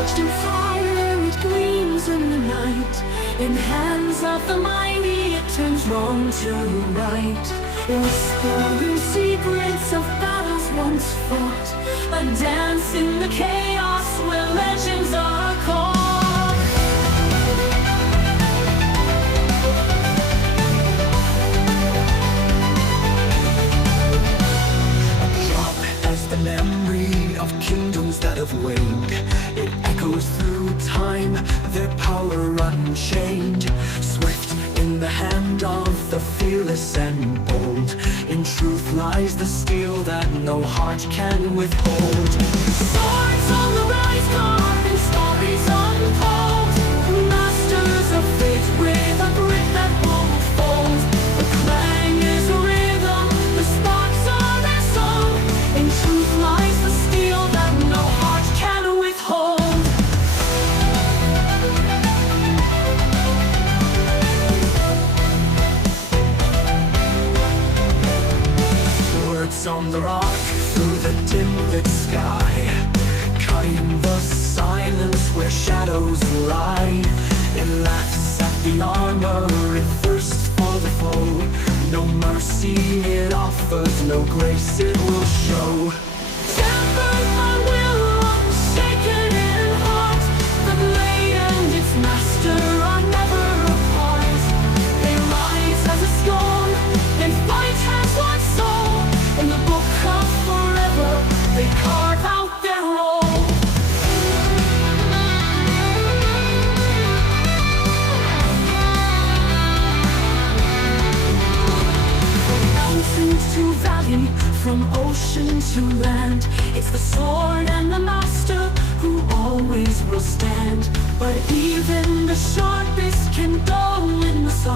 Forged in fire, it gleams in the night. In hands of the mighty, it turns wrong to right. Whispering secrets of battles once fought, a dance in the chaos where legends are caught. A drop as the memory of kingdoms that have waned. It echoes through time, their power unchained. Swift in the hand of the fearless and bold. In truth lies the steel that no heart can withhold. Swords on the rise, carving stories untold. Masters of fate with a grit that won't fold. The clang is a rhythm, the sparks are their song. In truth lies the steel that no heart can withhold. Words on the rock through the dim-lit sky, cutting the silence where shadows lie. It laughs at the armor, it thirsts for the foe. No mercy it offers, no grace it will show. Tempered by will, unshaken in heart, the blade and its master are never apart. They rise as a storm, they fight as one soul. In the book of forever, they carve out their role. From mountain to valley, from ocean to land, it's the sword and the master who always will stand. But even the sharpest can dull in the sun.